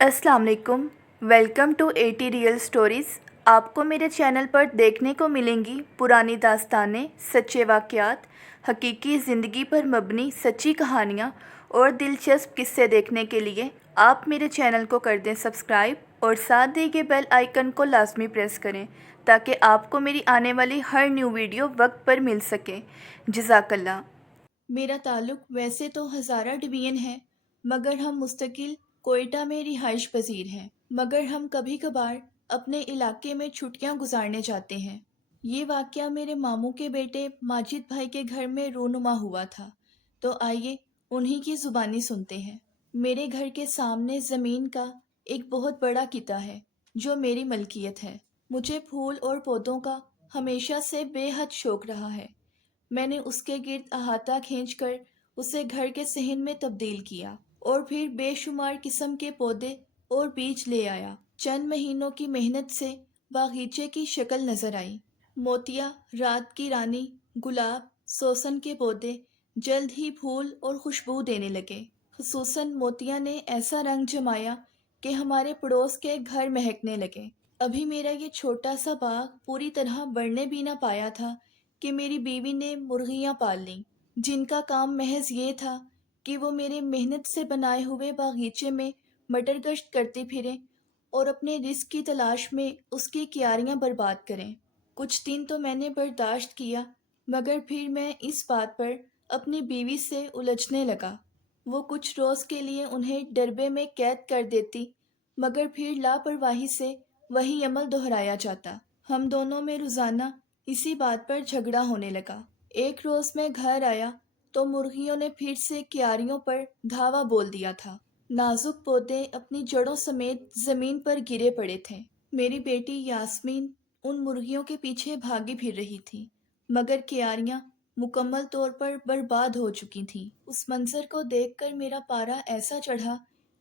السلام علیکم، welcome to 80 real stories. آپ کو میرے چینل پر دیکھنے کو ملیں گی پرانی داستانیں، سچے واقعات، حقیقی زندگی پر مبنی سچی کہانیاں اور دلچسپ قصے۔ دیکھنے کے لیے آپ میرے چینل کو کر دیں سبسکرائب اور ساتھ دیے گئے بیل آئیکن کو لازمی پریس کریں تاکہ آپ کو میری آنے والی ہر نیو ویڈیو وقت پر مل سکے۔ جزاک اللہ۔ میرا تعلق ویسے تو ہزارہ ڈویژن ہے، مگر ہم مستقل کوئٹہ میں رہائش پذیر ہیں، مگر ہم کبھی کبھار اپنے علاقے میں چھٹیاں گزارنے جاتے ہیں۔ یہ واقعہ میرے ماموں کے بیٹے ماجد بھائی کے گھر میں رونما ہوا تھا، تو آئیے انہی کی زبانی سنتے ہیں۔ میرے گھر کے سامنے زمین کا ایک بہت بڑا قطعہ ہے جو میری ملکیت ہے۔ مجھے پھول اور پودوں کا ہمیشہ سے بے حد شوق رہا ہے۔ میں نے اس کے گرد احاطہ کھینچ کر اسے گھر کے صحن میں تبدیل کیا اور پھر بے شمار قسم کے پودے اور بیج لے آیا۔ چند مہینوں کی محنت سے باغیچے کی شکل نظر آئی۔ موتیا، رات کی رانی، گلاب، سوسن کے پودے جلد ہی پھول اور خوشبو دینے لگے۔ خصوصاً موتیا نے ایسا رنگ جمایا کہ ہمارے پڑوس کے گھر مہکنے لگے۔ ابھی میرا یہ چھوٹا سا باغ پوری طرح بڑھنے بھی نہ پایا تھا کہ میری بیوی نے مرغیاں پال لیں، جن کا کام محض یہ تھا کہ وہ میرے محنت سے بنائے ہوئے باغیچے میں مٹر گشت کرتی پھریں اور اپنے رزق کی تلاش میں اس کی کیاریاں برباد کریں۔ کچھ دن تو میں نے برداشت کیا، مگر پھر میں اس بات پر اپنی بیوی سے الجھنے لگا۔ وہ کچھ روز کے لیے انہیں ڈربے میں قید کر دیتی، مگر پھر لاپرواہی سے وہی عمل دہرایا جاتا۔ ہم دونوں میں روزانہ اسی بات پر جھگڑا ہونے لگا۔ ایک روز میں گھر آیا تو مرغیوں نے پھر سے کیاریوں پر دھاوا بول دیا تھا۔ نازک پودے اپنی جڑوں سمیت زمین پر گرے پڑے تھے۔ میری بیٹی یاسمین ان مرغیوں کے پیچھے بھاگی پھر رہی تھی، مگر کیاریاں مکمل طور پر برباد ہو چکی تھیں۔ اس منظر کو دیکھ کر میرا پارا ایسا چڑھا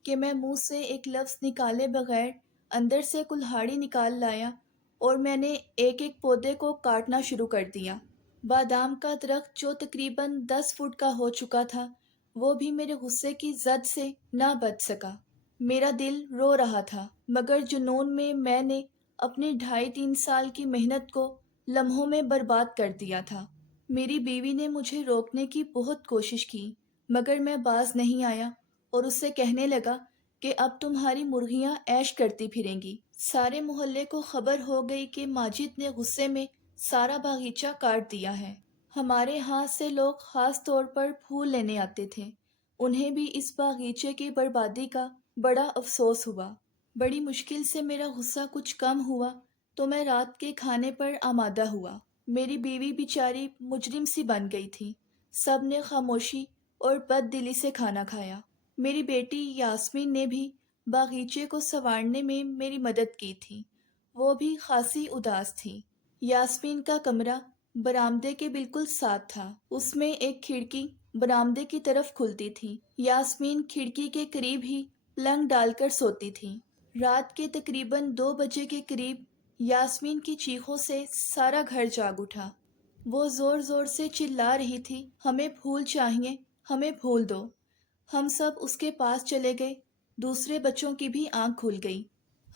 کہ میں منہ سے ایک لفظ نکالے بغیر اندر سے کلہاڑی نکال لایا اور میں نے ایک ایک پودے کو کاٹنا شروع کر دیا۔ بادام کا درخت جو تقریباً 10 فٹ کا ہو چکا تھا، وہ بھی میرے غصے کی زد سے نہ بچ سکا۔ میرا دل رو رہا تھا، مگر جنون میں میں نے اپنی 2.5-3 سال کی محنت کو لمحوں میں برباد کر دیا تھا۔ میری بیوی نے مجھے روکنے کی بہت کوشش کی، مگر میں باز نہیں آیا اور اس سے کہنے لگا کہ اب تمہاری مرغیاں عیش کرتی پھریں گی۔ سارے محلے کو خبر ہو گئی کہ ماجد نے غصے میں سارا باغیچہ کاٹ دیا ہے۔ ہمارے ہاں سے لوگ خاص طور پر پھول لینے آتے تھے۔ انہیں بھی اس باغیچے کی بربادی کا بڑا افسوس ہوا۔ بڑی مشکل سے میرا غصہ کچھ کم ہوا تو میں رات کے کھانے پر آمادہ ہوا۔ میری بیوی بیچاری مجرم سی بن گئی تھی۔ سب نے خاموشی اور بد دلی سے کھانا کھایا۔ میری بیٹی یاسمین نے بھی باغیچے کو سنوارنے میں میری مدد کی تھی۔ وہ بھی خاصی اداس تھی۔ یاسمین کا کمرہ برآمدے کے بالکل ساتھ تھا۔ اس میں ایک کھڑکی برآمدے کی طرف کھلتی تھی۔ یاسمین کھڑکی کے قریب ہی پلنگ ڈال کر سوتی تھی۔ رات کے تقریباً 2 بجے کے قریب یاسمین کی چیخوں سے سارا گھر جاگ اٹھا۔ وہ زور زور سے چلا رہی تھی، ہمیں پھول چاہیے، ہمیں پھول دو۔ ہم سب اس کے پاس چلے گئے۔ دوسرے بچوں کی بھی آنکھ کھل گئی۔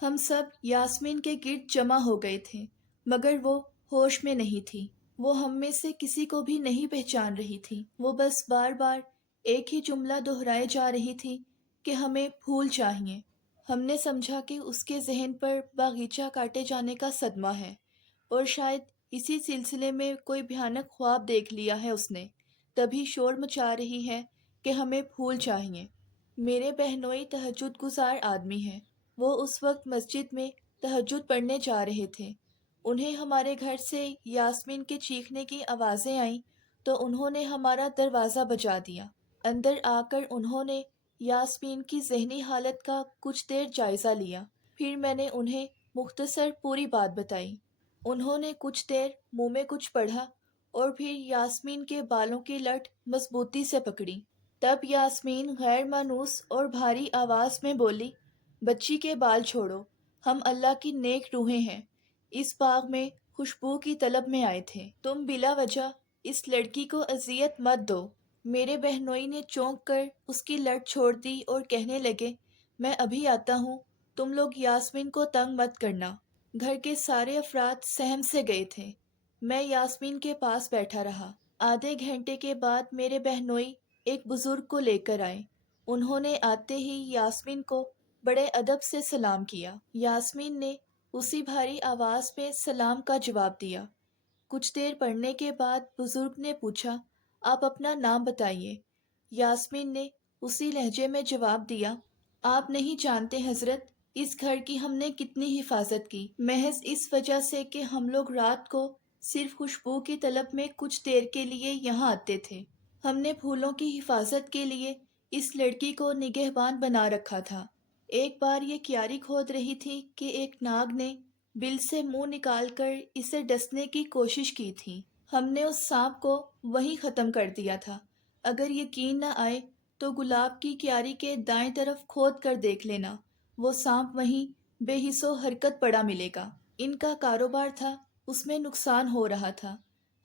ہم سب یاسمین کے گرد جمع ہو گئے تھے، مگر وہ ہوش میں نہیں تھی۔ وہ ہم میں سے کسی کو بھی نہیں پہچان رہی تھی۔ وہ بس بار بار ایک ہی جملہ دہرائے جا رہی تھی کہ ہمیں پھول چاہیے۔ ہم نے سمجھا کہ اس کے ذہن پر باغیچہ کاٹے جانے کا صدمہ ہے اور شاید اسی سلسلے میں کوئی بھیانک خواب دیکھ لیا ہے اس نے، تبھی شور مچا رہی ہے کہ ہمیں پھول چاہیے۔ میرے بہنوئی تہجد گزار آدمی ہیں۔ وہ اس وقت مسجد میں تہجد پڑھنے جا رہے تھے۔ انہیں ہمارے گھر سے یاسمین کے چیخنے کی آوازیں آئیں تو انہوں نے ہمارا دروازہ بجا دیا۔ اندر آ کر انہوں نے یاسمین کی ذہنی حالت کا کچھ دیر جائزہ لیا۔ پھر میں نے انہیں مختصر پوری بات بتائی۔ انہوں نے کچھ دیر منہ میں کچھ پڑھا اور پھر یاسمین کے بالوں کی لٹ مضبوطی سے پکڑی۔ تب یاسمین غیر مانوس اور بھاری آواز میں بولی، بچی کے بال چھوڑو، ہم اللہ کی نیک روحیں ہیں، اس باغ میں خوشبو کی طلب میں آئے تھے، تم بلا وجہ اس لڑکی کو اذیت مت دو۔ میرے بہنوئی نے چونک کر اس کی لٹ چھوڑ دی اور کہنے لگے، میں ابھی آتا ہوں، تم لوگ یاسمین کو تنگ مت کرنا۔ گھر کے سارے افراد سہم سے گئے تھے۔ میں یاسمین کے پاس بیٹھا رہا۔ آدھے گھنٹے کے بعد میرے بہنوئی ایک بزرگ کو لے کر آئے۔ انہوں نے آتے ہی یاسمین کو بڑے ادب سے سلام کیا۔ یاسمین نے اسی بھاری آواز میں سلام کا جواب دیا۔ کچھ دیر پڑھنے کے بعد بزرگ نے پوچھا، آپ اپنا نام بتائیے۔ یاسمین نے اسی لہجے میں جواب دیا، آپ نہیں جانتے حضرت، اس گھر کی ہم نے کتنی حفاظت کی، محض اس وجہ سے کہ ہم لوگ رات کو صرف خوشبو کی طلب میں کچھ دیر کے لیے یہاں آتے تھے۔ ہم نے پھولوں کی حفاظت کے لیے اس لڑکی کو نگہبان بنا رکھا تھا۔ ایک بار یہ کیاری کھود رہی تھی کہ ایک ناگ نے بل سے منہ نکال کر اسے ڈسنے کی کوشش کی تھی۔ ہم نے اس سانپ کو وہیں ختم کر دیا تھا۔ اگر یقین نہ آئے تو گلاب کی کیاری کے دائیں طرف کھود کر دیکھ لینا، وہ سانپ وہیں بے حس و حرکت پڑا ملے گا۔ ان کا کاروبار تھا، اس میں نقصان ہو رہا تھا۔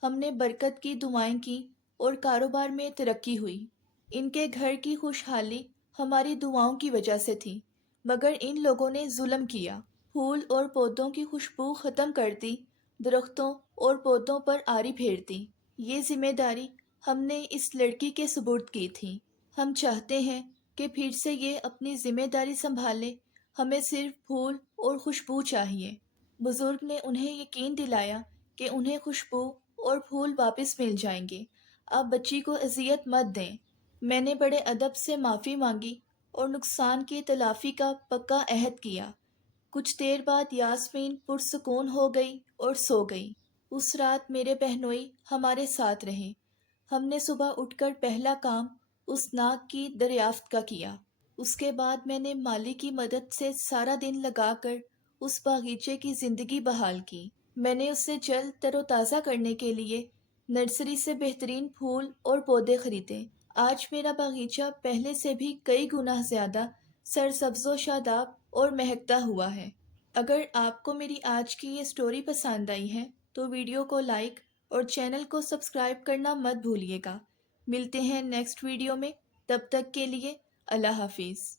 ہم نے برکت کی دعائیں کی اور کاروبار میں ترقی ہوئی۔ ان کے گھر کی خوشحالی ہماری دعاؤں کی وجہ سے تھی، مگر ان لوگوں نے ظلم کیا۔ پھول اور پودوں کی خوشبو ختم کر دی، درختوں اور پودوں پر آری پھیر دی۔ یہ ذمہ داری ہم نے اس لڑکی کے سپرد کی تھی۔ ہم چاہتے ہیں کہ پھر سے یہ اپنی ذمہ داری سنبھالے۔ ہمیں صرف پھول اور خوشبو چاہیے۔ بزرگ نے انہیں یقین دلایا کہ انہیں خوشبو اور پھول واپس مل جائیں گے۔ آپ بچی کو اذیت مت دیں۔ میں نے بڑے ادب سے معافی مانگی اور نقصان کی تلافی کا پکا عہد کیا۔ کچھ دیر بعد یاسمین پرسکون ہو گئی اور سو گئی۔ اس رات میرے بہنوئی ہمارے ساتھ رہے۔ ہم نے صبح اٹھ کر پہلا کام اس ناگ کی دریافت کا کیا۔ اس کے بعد میں نے مالی کی مدد سے سارا دن لگا کر اس باغیچے کی زندگی بحال کی۔ میں نے اسے جلد تر و تازہ کرنے کے لیے نرسری سے بہترین پھول اور پودے خریدے۔ آج میرا باغیچہ پہلے سے بھی کئی گنا زیادہ سرسبز و شاداب اور مہکتا ہوا ہے۔ اگر آپ کو میری آج کی یہ سٹوری پسند آئی ہے تو ویڈیو کو لائک اور چینل کو سبسکرائب کرنا مت بھولیے گا۔ ملتے ہیں نیکسٹ ویڈیو میں، تب تک کے لیے اللہ حافظ۔